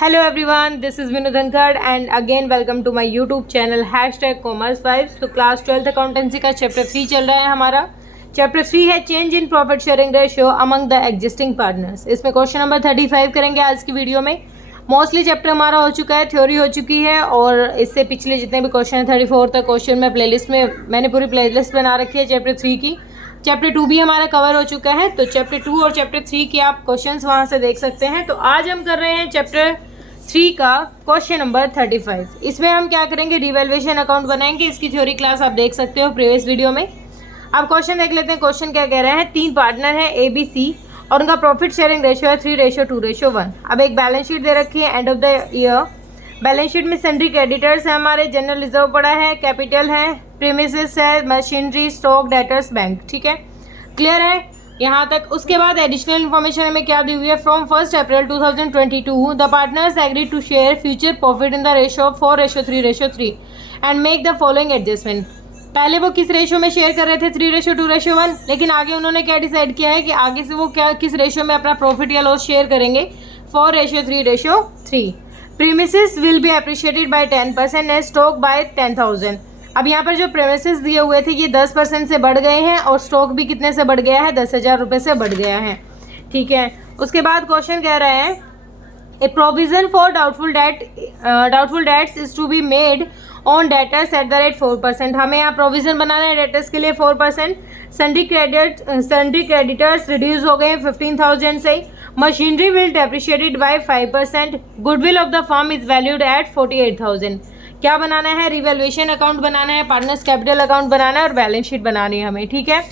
Hello everyone, this is Vinod Dhankar and again welcome to my YouTube channel #commerce5। तो class 12th accountancy का chapter 3 चल रहा है हमारा। चैप्टर 3 है change in profit sharing ratio among the existing partners. इसमें question number 35 करेंगे आज की वीडियो में। मोस्टली चैप्टर हमारा हो चुका है, थ्योरी हो चुकी है और इससे पिछले जितने भी क्वेश्चन है 34 तक क्वेश्चन में प्लेलिस्ट में मैंने पूरी प्लेलिस्ट बना रखी है चैप्टर 3 की। चैप्टर 2 भी हमारा कवर हो चुका है, तो चैप्टर 2 और चैप्टर 3 के आप क्वेश्चंस वहाँ से देख सकते हैं। तो आज हम कर रहे हैं चैप्टर 3 का क्वेश्चन नंबर 35। इसमें हम क्या करेंगे, रिवैल्यूएशन अकाउंट बनाएंगे। इसकी थ्योरी क्लास आप देख सकते हो प्रीवियस वीडियो में। अब क्वेश्चन देख लेते हैं। क्वेश्चन क्या कह रहे हैं, 3 पार्टनर हैं ए बी सी और उनका प्रॉफिट शेयरिंग रेशियो है 3:2:1। अब एक बैलेंस शीट दे रखी है end of the year. Balance sheet में सन्ड्री क्रेडिटर्स है, हमारे जनरल रिजर्व पड़ा है, कैपिटल है, प्रीमिसेस है, मशीनरी, स्टॉक, डेटर्स, बैंक। ठीक है, क्लियर है यहाँ तक। उसके बाद एडिशनल इन्फॉर्मेशन हमें क्या दी हुई है, from 1 April 2022 the partners agree to share future profit in the ratio of 4:3:3 and make the following adjustment. पहले वो किस रेशियो में शेयर कर रहे थे, 3:2:1, लेकिन आगे उन्होंने क्या डिसाइड किया है कि आगे से वो क्या किस रेशियो में अपना प्रॉफिट या लॉस शेयर करेंगे, 4:3:3। Premises will be appreciated by 10% and stock by 10,000। अब यहाँ पर जो प्रेमिसेस दिए हुए थे ये 10% से बढ़ गए हैं और स्टॉक भी कितने से बढ़ गया है, 10,000 रुपये से बढ़ गया है। ठीक है, उसके बाद क्वेश्चन कह रहा है a provision for doubtful debts is to be made on debtors at the rate 4%। हमें यहाँ प्रोविजन बनाना है डेटर्स के लिए 4%। सन्ड्री क्रेडिटर्स रिड्यूस हो गए हैं 15,000 से। Machinery will depreciated by 5%। Goodwill of the firm is valued at 48,000। क्या बनाना है, रिवैल्यूएशन अकाउंट बनाना है, पार्टनर्स कैपिटल अकाउंट बनाना है और बैलेंस शीट बनानी है हमें। ठीक है,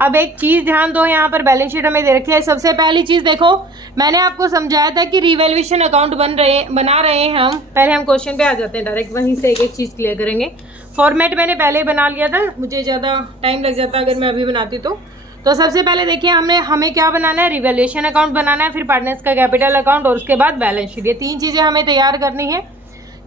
अब एक चीज़ ध्यान दो, यहाँ पर बैलेंस शीट हमें दे रखी है। सबसे पहली चीज़ देखो, मैंने आपको समझाया था कि रिवैल्यूएशन अकाउंट बना रहे हैं हम। पहले हम क्वेश्चन पे आ जाते हैं, डायरेक्ट वहीं से एक एक चीज़ क्लियर करेंगे। फॉर्मेट मैंने पहले ही बना लिया था, मुझे ज़्यादा टाइम लग जाता अगर मैं अभी बनाती तो सबसे पहले देखिए हमें क्या बनाना है, रिवैल्यूएशन अकाउंट बनाना है, फिर पार्टनर्स का कैपिटल अकाउंट और उसके बाद बैलेंस शीट। ये 3 चीज़ें हमें तैयार करनी है।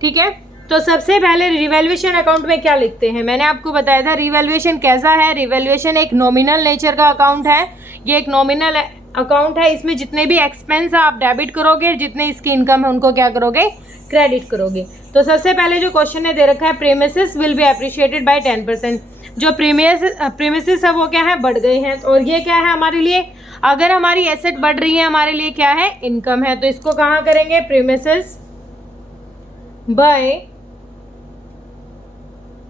ठीक है, तो सबसे पहले रिवैल्यूएशन अकाउंट में क्या लिखते हैं, मैंने आपको बताया था रिवैल्यूएशन कैसा है। रिवैल्यूएशन एक नॉमिनल नेचर का अकाउंट है, ये एक नॉमिनल अकाउंट है। इसमें जितने भी एक्सपेंस आप डेबिट करोगे, जितने इसकी इनकम है उनको क्या करोगे, क्रेडिट करोगे। तो सबसे पहले जो क्वेश्चन है दे रखा है, premises will be appreciated by 10%। जो प्रीमिसेस है वो क्या है, बढ़ गए हैं। और ये क्या है हमारे लिए, अगर हमारी एसेट बढ़ रही है हमारे लिए क्या है, इनकम है। तो इसको कहाँ करेंगे, प्रीमिसेस बाय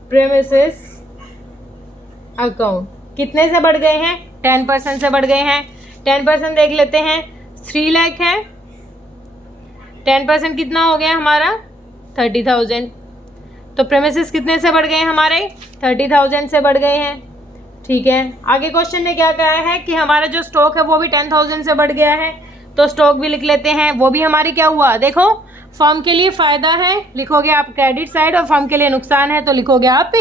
प्रीमिसेस अकाउंट। कितने से बढ़ गए हैं, 10% से बढ़ गए हैं। 10% देख लेते हैं, 3 लाख है, 10% कितना हो गया हमारा, 30,000। तो प्रीमिसेस कितने से बढ़ गए हैं हमारे, 30,000 से बढ़ गए हैं। ठीक है, आगे क्वेश्चन ने क्या कहा है कि हमारा जो स्टॉक है वो भी 10,000 से बढ़ गया है, तो स्टॉक भी लिख लेते हैं। वो भी हमारी क्या हुआ, देखो फर्म के लिए फ़ायदा है लिखोगे आप क्रेडिट साइड और फर्म के लिए नुकसान है तो लिखोगे आप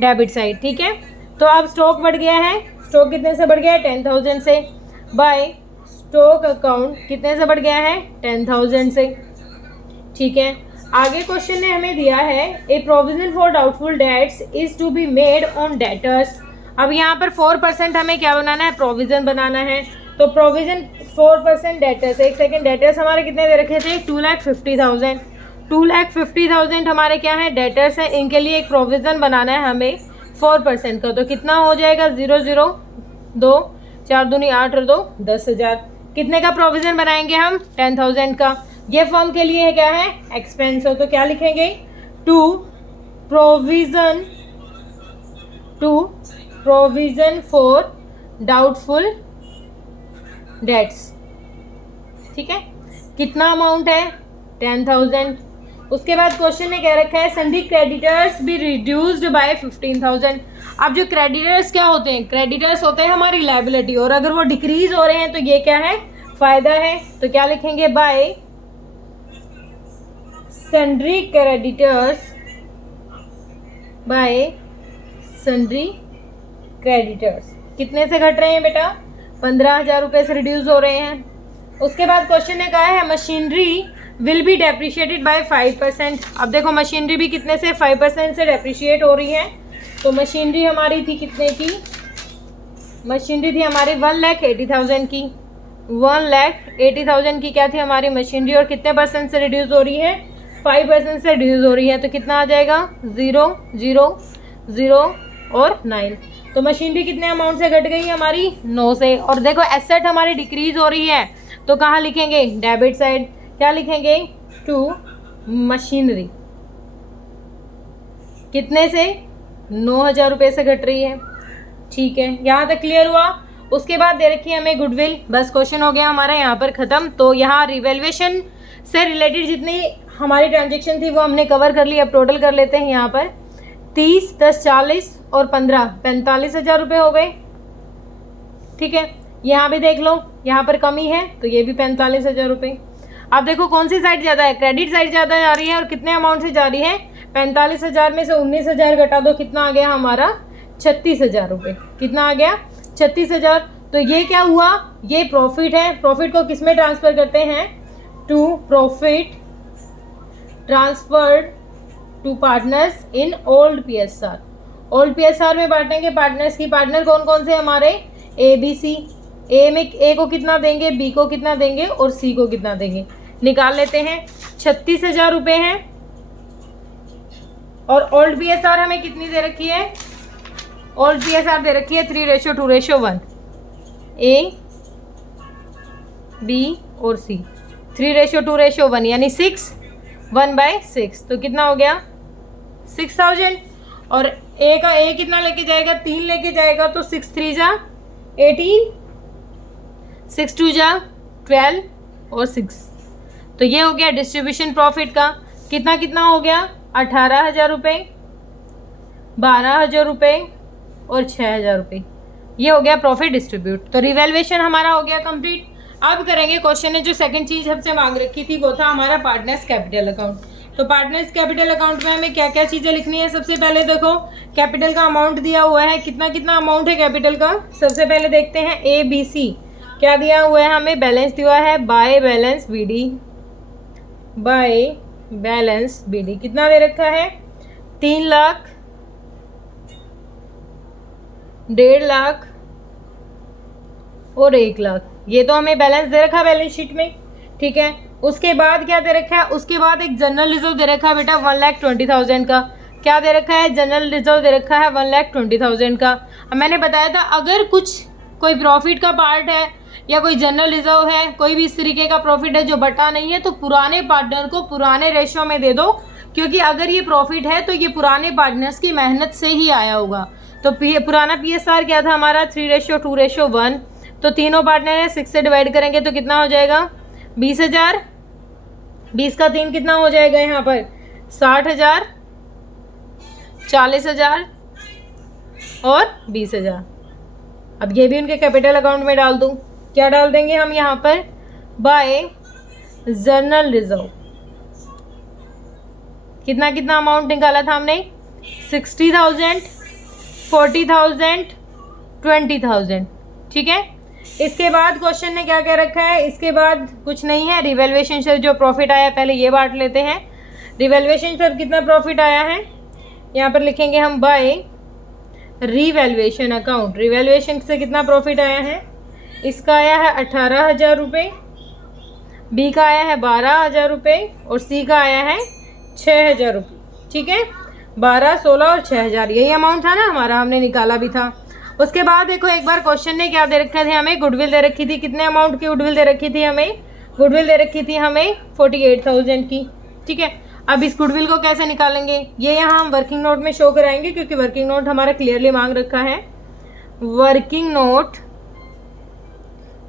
डेबिट साइड। ठीक है, तो अब स्टॉक बढ़ गया है, स्टॉक कितने से बढ़ गया है, 10,000 से, बाय स्टॉक अकाउंट कितने से बढ़ गया है, 10,000 से। ठीक है, आगे क्वेश्चन ने हमें दिया है a provision for doubtful debts is to be made on debtors. अब यहाँ पर 4% हमें क्या बनाना है, प्रोविजन बनाना है। तो प्रोविजन 4% डेटर्स, एक सेकेंड, डेटर्स हमारे कितने दे रखे थे, 2,50,000। 2,50,000 हमारे क्या है, डेटर्स हैं। इनके लिए एक प्रोविजन बनाना है हमें 4% का। तो कितना हो जाएगा, 0, 2, 4 दूनी 8 और 2 10,000। कितने का प्रोविजन बनाएंगे हम, 10,000 का। ये फर्म के लिए क्या है, एक्सपेंस हो, तो क्या लिखेंगे, to provision for doubtful debts. ठीक है, कितना अमाउंट है, 10,000। उसके बाद क्वेश्चन ने कह रखा है sundry creditors be reduced by 15,000। अब जो क्रेडिटर्स क्या होते हैं, क्रेडिटर्स होते हैं हमारी लायबिलिटी, और अगर वो डिक्रीज हो रहे हैं तो ये क्या है, फायदा है। तो क्या लिखेंगे, बाय सन्ड्री क्रेडिटर्स कितने से घट रहे हैं बेटा, 15,000 रुपये से रिड्यूस हो रहे हैं। उसके बाद क्वेश्चन ने कहा है machinery will be depreciated by 5%। अब देखो मशीनरी भी कितने से, 5% से डेप्रिशिएट हो रही है। तो मशीनरी हमारी थी कितने की, मशीनरी थी हमारी 1,80,000 की। 1,80,000 की क्या थी हमारी मशीनरी और कितने परसेंट से रिड्यूस हो रही है, 5% से रिड्यूस हो रही है। तो कितना आ जाएगा 0 0 0 और 9। तो मशीनरी कितने अमाउंट से घट गई हमारी 9 से। और देखो एसेट हमारी डिक्रीज हो रही है तो कहाँ लिखेंगे, डेबिट साइड। क्या लिखेंगे, टू मशीनरी कितने से 9,000 रुपये से घट रही है। ठीक है, यहाँ तक क्लियर हुआ। उसके बाद दे रखी है हमें गुडविल। बस क्वेश्चन हो गया हमारा यहाँ पर ख़त्म। तो यहाँ रिवैल्यूएशन से रिलेटेड जितनी हमारी ट्रांजेक्शन थी वो हमने कवर कर ली। अब टोटल कर लेते हैं। यहाँ पर 30, 10, 40 और 15, 45,000 रुपये हो गए। ठीक है, यहाँ भी देख लो, यहाँ पर कमी है तो ये भी 45,000 रुपये। अब देखो कौन सी साइड ज़्यादा है, क्रेडिट साइड ज़्यादा जा रही है और कितने अमाउंट से जा रही है, 45,000 में से 19,000 घटा दो, कितना आ गया हमारा 36,000 रुपये। कितना आ गया 36,000। तो ये क्या हुआ, ये प्रॉफिट है। प्रॉफिट को किस में ट्रांसफ़र करते हैं, to profit transferred to partners in old PSR। Old PSR में बांटेंगे पार्टनर्स की। पार्टनर कौन कौन से हमारे, ABC। ए में ए को कितना देंगे, बी को कितना देंगे और सी को कितना देंगे, निकाल लेते हैं। 36,000 रुपये हैं। और ओल्ड PSR हमें कितनी दे रखी है, ओल्ड PSR दे रखी है 3:2:1। ए, बी और सी 3:2:1 यानी 6, 1/6। तो कितना हो गया 6,000। और ए का ए कितना लेके जाएगा, 3 लेके जाएगा। तो 6 3 जा 18, 6 2 जा 12 और 6। तो ये हो गया डिस्ट्रीब्यूशन प्रॉफिट का। कितना कितना हो गया, 18,000 रुपये, 12,000 रुपये और 6,000 रुपये। ये हो गया प्रॉफिट डिस्ट्रीब्यूट। तो रिवैल्यूएशन हमारा हो गया कंप्लीट। अब करेंगे क्वेश्चन ने जो सेकंड चीज़ हमसे मांग रखी थी वो था हमारा पार्टनर्स कैपिटल अकाउंट। तो पार्टनर्स कैपिटल अकाउंट में हमें क्या क्या चीज़ें लिखनी है। सबसे पहले देखो कैपिटल का अमाउंट दिया हुआ है, कितना कितना अमाउंट है कैपिटल का। सबसे पहले देखते हैं ABC क्या दिया हुआ है हमें, बैलेंस दिया है by balance BD, by balance BD कितना दे रखा है, 3 लाख, 1.5 लाख और 1 लाख। ये तो हमें बैलेंस दे रखा है बैलेंस शीट में। ठीक है, उसके बाद क्या दे रखा है, उसके बाद एक जनरल रिजर्व दे रखा है बेटा 1,20,000 का। क्या दे रखा है, जनरल रिजर्व दे रखा है 1,20,000 का। अब मैंने बताया था अगर कुछ कोई प्रॉफिट का पार्ट है या कोई जनरल रिजर्व है, कोई भी इस तरीके का प्रॉफिट है जो बटा नहीं है, तो पुराने पार्टनर को पुराने रेशो में दे दो, क्योंकि अगर ये प्रॉफिट है तो ये पुराने पार्टनर्स की मेहनत से ही आया होगा। तो पुराना PSR क्या था हमारा 3:2:1। तो तीनों पार्टनर है, 6 से डिवाइड करेंगे तो कितना हो जाएगा 20,000। 20 का 3 कितना हो जाएगा यहाँ पर 60,000, 40,000 और 20,000। अब ये भी उनके कैपिटल अकाउंट में डाल दूँ। क्या डाल देंगे हम यहाँ पर, बाय जनरल रिजर्व। कितना कितना अमाउंट निकाला था हमने, 60,000, 40,000, 20,000। ठीक है, इसके बाद क्वेश्चन ने क्या क्या रखा है, इसके बाद कुछ नहीं है। रिवैल्यूएशन से जो प्रॉफिट आया पहले ये बांट लेते हैं। रिवैल्यूएशन से कितना प्रॉफिट आया है यहाँ पर लिखेंगे हम बाय रिवैल्यूएशन अकाउंट। रिवैल्यूएशन से कितना प्रॉफिट आया है, इसका आया है 18,000 रुपये, बी का आया है 12,000 रुपये और सी का आया है 6,000 रुपये। ठीक है, 12, 16 और 6,000 यही अमाउंट था ना हमारा, हमने निकाला भी था। उसके बाद देखो एक बार क्वेश्चन ने क्या दे रखा थे हमें, गुडविल दे रखी थी। कितने अमाउंट की गुडविल दे रखी थी हमें, गुडविल दे रखी थी हमें 48,000 की। ठीक है, अब इस गुडविल को कैसे निकालेंगे, ये यहाँ हम वर्किंग नोट में शो कराएंगे, क्योंकि वर्किंग नोट हमारा क्लियरली मांग रखा है। वर्किंग नोट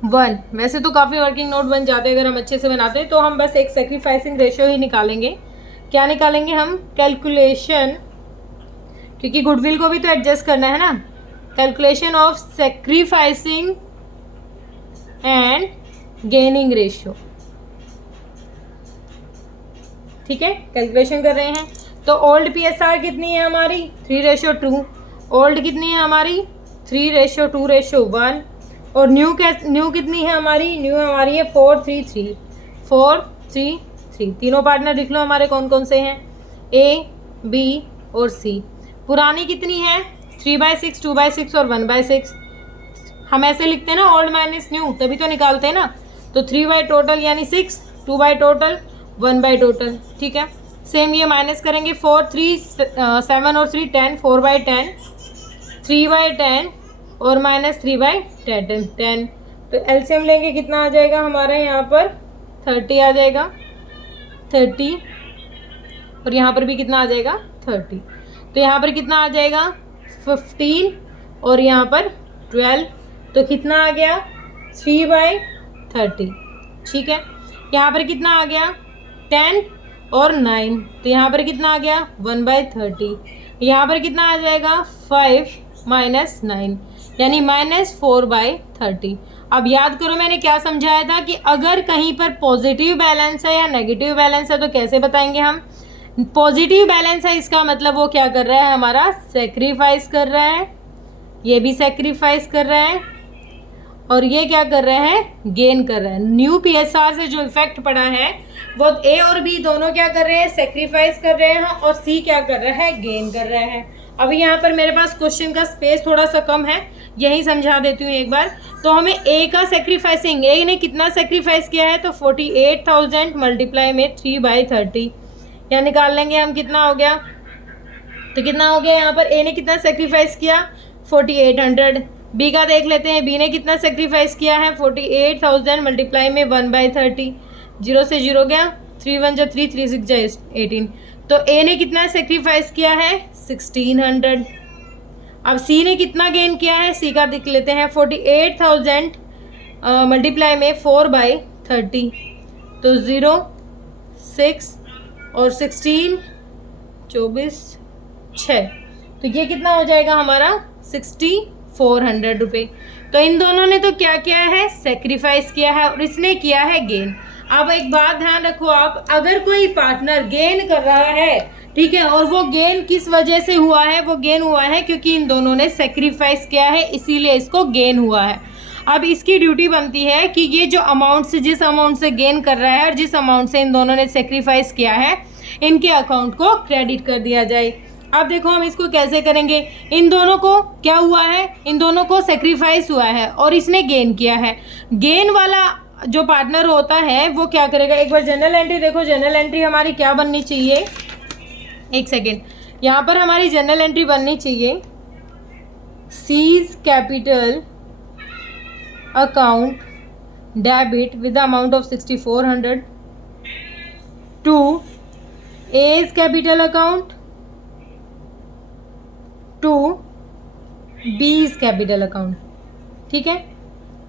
1, वैसे तो काफ़ी वर्किंग नोट बन जाते हैं अगर हम अच्छे से बनाते हैं। तो हम बस एक सेक्रीफाइसिंग रेशियो ही निकालेंगे। क्या निकालेंगे हम, कैलकुलेशन, क्योंकि गुडविल को भी तो एडजस्ट करना है ना। Calculation of sacrificing and gaining ratio. ठीक है, कैलकुलेशन कर रहे हैं। तो ओल्ड PSR कितनी है हमारी 3:2, ओल्ड कितनी है हमारी 3:2:1 और न्यू कितनी है हमारी, न्यू हमारी है 433, 433। तीनों पार्टनर लिख लो हमारे कौन कौन से हैं, A, B और C। पुरानी कितनी है 3/6, 2/6 और 1/6। हम ऐसे लिखते हैं ना, ओल्ड माइनस न्यू, तभी तो निकालते हैं ना। तो 3 बाई टोटल यानी 6, 2 बाई टोटल 1 बाई टोटल, ठीक है। सेम ये माइनस करेंगे, 4 3 7 और 3 10, 4 बाई 10, 3 बाई 10 और माइनस 3 बाई 10। तो एलसीएम लेंगे, कितना आ जाएगा हमारा यहाँ पर 30 आ जाएगा, 30, और यहाँ पर भी कितना आ जाएगा 30। तो यहाँ पर कितना आ जाएगा 15 और यहाँ पर 12, तो कितना आ गया 3 बाई 30, ठीक है। यहाँ पर कितना आ गया 10 और 9, तो यहाँ पर कितना आ गया 1 बाई 30। यहाँ पर कितना आ जाएगा 5 माइनस 9 यानी -4 बाई 30। अब याद करो मैंने क्या समझाया था कि अगर कहीं पर पॉजिटिव बैलेंस है या नेगेटिव बैलेंस है तो कैसे बताएंगे हम। पॉजिटिव बैलेंस है इसका मतलब वो क्या कर रहा है, हमारा सेक्रीफाइस कर रहा है, ये भी सेक्रीफाइस कर रहा है, और ये क्या कर रहा है, गेन कर रहा है। न्यू पीएसआर से जो इफेक्ट पड़ा है वो ए और बी दोनों क्या कर रहे हैं, सेक्रीफाइस कर रहे हैं, और सी क्या कर रहा है, गेन कर रहा है। अभी यहाँ पर मेरे पास क्वेश्चन का स्पेस थोड़ा सा कम है, यही समझा देती हूँ एक बार। तो हमें ए का सेक्रीफाइसिंग, ए ने कितना सेक्रीफाइस किया है, तो 48,000 मल्टीप्लाई में 3 बाई 30, या निकाल लेंगे हम, कितना हो गया, तो कितना हो गया यहाँ पर ए ने कितना सेक्रीफाइस किया 4800। बी का देख लेते हैं, बी ने कितना सेक्रीफाइस किया है 48,000 मल्टीप्लाई में 1 बाई 30, 0 से 0 गया, 3 1 जा 3, 3 6 जा 18। तो ए ने कितना सेक्रीफाइस किया है 1600। अब सी ने कितना गेन किया है, सी का देख लेते हैं, 48,000 मल्टीप्लाई में 4 बाई 30, तो 0 6 और 16 24 6, तो ये कितना हो जाएगा हमारा 6400 रुपये। तो इन दोनों ने तो क्या किया है, सेक्रीफाइस किया है, और इसने किया है गेन। अब एक बात ध्यान रखो आप, अगर कोई पार्टनर गेन कर रहा है, ठीक है, और वो गेन किस वजह से हुआ है, वो गेन हुआ है क्योंकि इन दोनों ने सेक्रीफाइस किया है, इसीलिए इसको गेन हुआ है। अब इसकी ड्यूटी बनती है कि ये जो अमाउंट से, जिस अमाउंट से गेन कर रहा है और जिस अमाउंट से इन दोनों ने सेक्रीफाइस किया है, इनके अकाउंट को क्रेडिट कर दिया जाए। अब देखो हम इसको कैसे करेंगे, इन दोनों को क्या हुआ है, इन दोनों को सेक्रीफाइस हुआ है और इसने गेन किया है। गेन वाला जो पार्टनर होता है वो क्या करेगा, एक बार जनरल एंट्री देखो, जनरल एंट्री हमारी क्या बननी चाहिए, एक सेकेंड, यहाँ पर हमारी जनरल एंट्री बननी चाहिए, C's capital account debit with the amount of 6400 to A's capital account to B's capital account, ठीक है।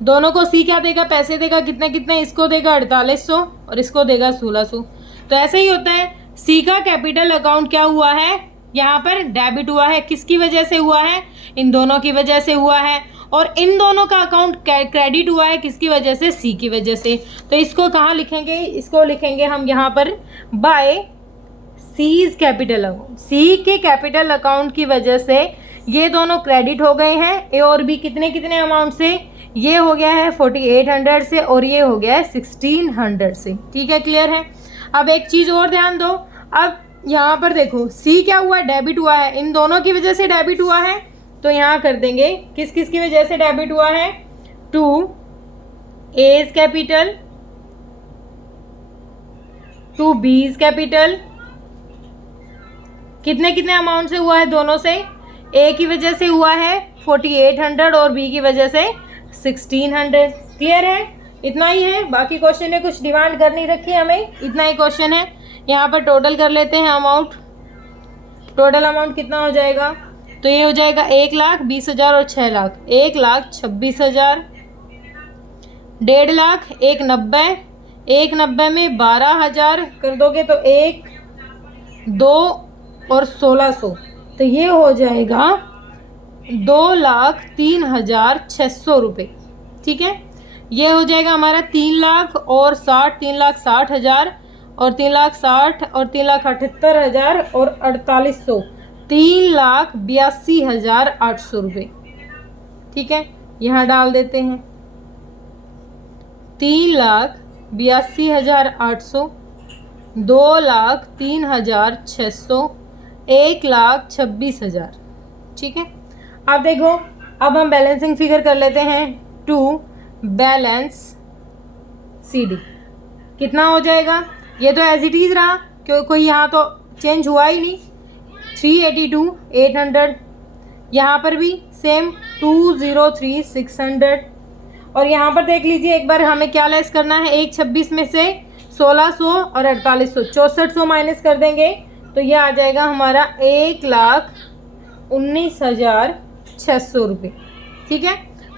दोनों को सी क्या देगा, पैसे देगा, कितने कितने, इसको देगा 4800 और इसको देगा 1600। तो ऐसे ही होता है, सी का कैपिटल अकाउंट क्या हुआ है, यहाँ पर डेबिट हुआ है, किसकी वजह से हुआ है, इन दोनों की वजह से हुआ है, और इन दोनों का अकाउंट क्रेडिट हुआ है किसकी वजह से, सी की वजह से। तो इसको कहाँ लिखेंगे, इसको लिखेंगे हम यहाँ पर बाय सीज कैपिटल अकाउंट। सी के कैपिटल अकाउंट की वजह से ये दोनों क्रेडिट हो गए हैं, ए और बी कितने कितने अमाउंट से, ये हो गया है 4800 से और ये हो गया है 1600 से, ठीक है, क्लियर है। अब एक चीज़ और ध्यान दो, अब यहाँ पर देखो सी क्या हुआ, डेबिट हुआ है, इन दोनों की वजह से डेबिट हुआ है, तो यहाँ कर देंगे किस किस की वजह से डेबिट हुआ है, to A's capital to B's capital, कितने कितने अमाउंट से हुआ है, दोनों से, ए की वजह से हुआ है 4800 और बी की वजह से 1600, क्लियर है, इतना ही है। बाकी क्वेश्चन ने कुछ डिमांड करनी रखी हमें, इतना ही क्वेश्चन है। यहाँ पर टोटल कर लेते हैं अमाउंट, टोटल अमाउंट कितना हो जाएगा, तो ये हो जाएगा 1,20,000 और 6 लाख, 1,26,000, 1.5 लाख, 1,90, 1,90 में 12,000 कर दोगे तो 1, 2 और 1,600, तो ये हो जाएगा 2,03,600 रुपये, ठीक है। ये हो जाएगा हमारा 3,60,000 और 3,60,000 और 3,60,000 और 3,78,000 और 4,800, 3,82,800 रुपये, ठीक है। यहाँ डाल देते हैं 3,82,800, 2,03,600, 1,26,000, ठीक है। अब देखो अब हम बैलेंसिंग फिगर कर लेते हैं टू बैलेंस CD। कितना हो जाएगा, ये तो एज इट इज़ रहा क्योंकि कोई यहाँ तो चेंज हुआ ही नहीं। 382 800, यहाँ पर भी सेम 203 600। और यहाँ पर देख लीजिए एक बार हमें क्या लेस करना है, 126 में से 1600 और 4800 6400 माइनस कर देंगे तो ये आ जाएगा हमारा 1,19,600 रुपये। ठीक है,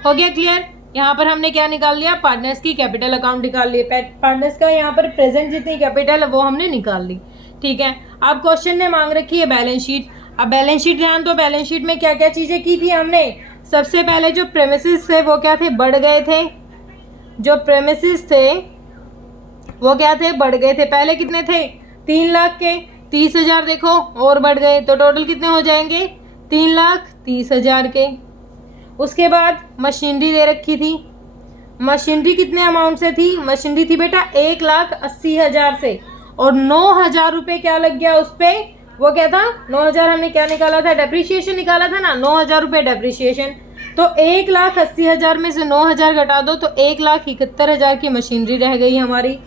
हो गया क्लियर। यहाँ पर हमने क्या निकाल लिया, पार्टनर्स की कैपिटल अकाउंट निकाल लिए, पार्टनर्स का यहाँ पर प्रेजेंट जितनी कैपिटल है वो हमने निकाल ली। ठीक है, अब क्वेश्चन ने मांग रखी है बैलेंस शीट। अब बैलेंस शीट ध्यान दो, बैलेंस शीट में क्या क्या चीज़ें की थी हमने। सबसे पहले जो प्रेमिसेस थे वो क्या थे, बढ़ गए थे। जो प्रेमिसेस थे वो क्या थे, बढ़ गए थे। पहले कितने थे, 3 लाख के, 30,000 देखो और बढ़ गए तो टोटल कितने हो जाएंगे, 3,30,000 के। उसके बाद मशीनरी दे रखी थी। मशीनरी कितने अमाउंट से थी, मशीनरी थी बेटा 1,80,000 से, और 9,000 रुपये क्या लग गया उस पर, वो क्या था 9,000 हमने क्या निकाला था, डेप्रिसिएशन निकाला था ना, 9,000 रुपये डेप्रिसिएशन। तो 1,80,000 में से 9,000 घटा दो तो 1,71,000 की मशीनरी रह गई हमारी।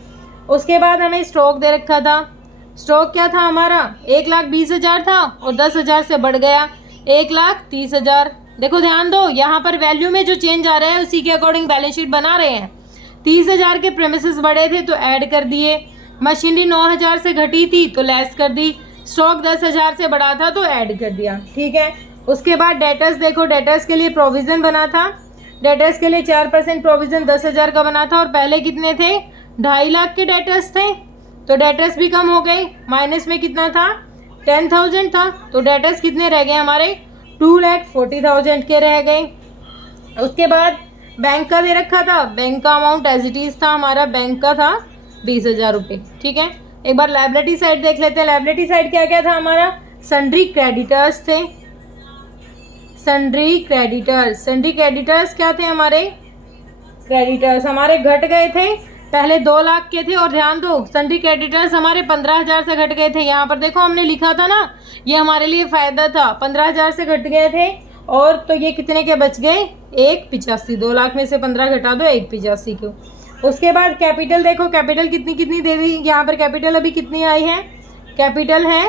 उसके बाद हमें स्टॉक दे रखा था। स्टॉक क्या था हमारा, 1,20,000 था और 10,000 से बढ़ गया 1,30,000। देखो ध्यान दो, यहाँ पर वैल्यू में जो चेंज आ रहा है उसी के अकॉर्डिंग बैलेंस शीट बना रहे हैं। 30,000 के प्रेमिसेस बढ़े थे तो ऐड कर दिए, मशीनरी 9,000 से घटी थी तो लेस कर दी, स्टॉक 10,000 से बढ़ा था तो ऐड कर दिया। ठीक है, उसके बाद डेटर्स देखो, डेटर्स के लिए प्रोविज़न बना था। डेटर्स के लिए 4% प्रोविज़न 10,000 का बना था और पहले कितने थे, 2.5 लाख के डेटर्स थे तो डेटर्स भी कम हो गए। माइनस में कितना था, 10,000 था तो डेटर्स कितने रह गए हमारे, 2,40,000 के रह गए। उसके बाद बैंक का दे रखा था, बैंक का अमाउंट एज इट इज़ था हमारा, बैंक का था 20,000 रुपये। ठीक है, एक बार लायबिलिटी साइड देख लेते हैं। लायबिलिटी साइड क्या क्या था हमारा, सन्ड्री क्रेडिटर्स थे। सन्ड्री क्रेडिटर्स क्या थे हमारे, क्रेडिटर्स हमारे घट गए थे, पहले 2 लाख के थे। और ध्यान दो सन्ड्री क्रेडिटर्स हमारे 15,000 से घट गए थे। यहाँ पर देखो हमने लिखा था ना, ये हमारे लिए फ़ायदा था, 15,000 से घट गए थे और तो ये कितने के बच गए, 1,85,000। 2 लाख में से 15 घटा दो 1,85,000 क्यों। उसके बाद कैपिटल देखो, कैपिटल कितनी कितनी दे दी, यहाँ पर कैपिटल अभी कितनी आई है, कैपिटल है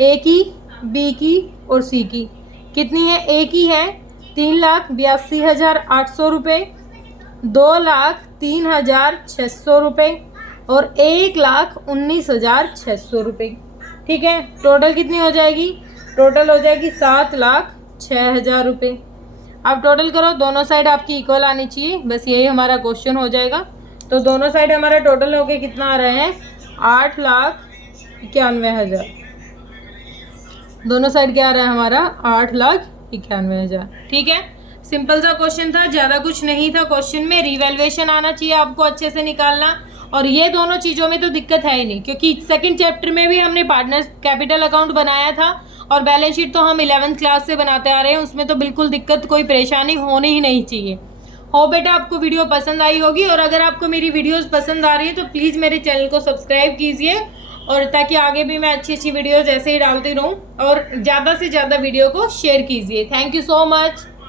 ए की, बी की और सी की। कितनी है, ए की है 3,82,800 रुपये, 2,03,600 रुपये और 1,19,600 रुपये। ठीक है, टोटल कितनी हो जाएगी, टोटल हो जाएगी 7,06,000 रुपये। अब टोटल करो, दोनों साइड आपकी इक्वल आनी चाहिए, बस यही हमारा क्वेश्चन हो जाएगा। तो दोनों साइड हमारा टोटल होके कितना आ रहा है, 8,91,000। दोनों साइड क्या आ रहा है हमारा, 8,91,000। ठीक है, सिंपल सा क्वेश्चन था, ज़्यादा कुछ नहीं था। क्वेश्चन में रिवैल्यूएशन आना चाहिए आपको अच्छे से निकालना, और ये दोनों चीज़ों में तो दिक्कत है ही नहीं क्योंकि सेकंड चैप्टर में भी हमने पार्टनर्स कैपिटल अकाउंट बनाया था और बैलेंस शीट तो हम 11th क्लास से बनाते आ रहे हैं, उसमें तो बिल्कुल दिक्कत कोई परेशानी होनी ही नहीं चाहिए। हो बेटा, आपको वीडियो पसंद आई होगी, और अगर आपको मेरी वीडियोस पसंद आ रही है तो प्लीज़ मेरे चैनल को सब्सक्राइब कीजिए, और ताकि आगे भी मैं अच्छी अच्छी वीडियोज़ ऐसे ही डालती रहूँ, और ज़्यादा से ज़्यादा वीडियो को शेयर कीजिए। Thank you so much.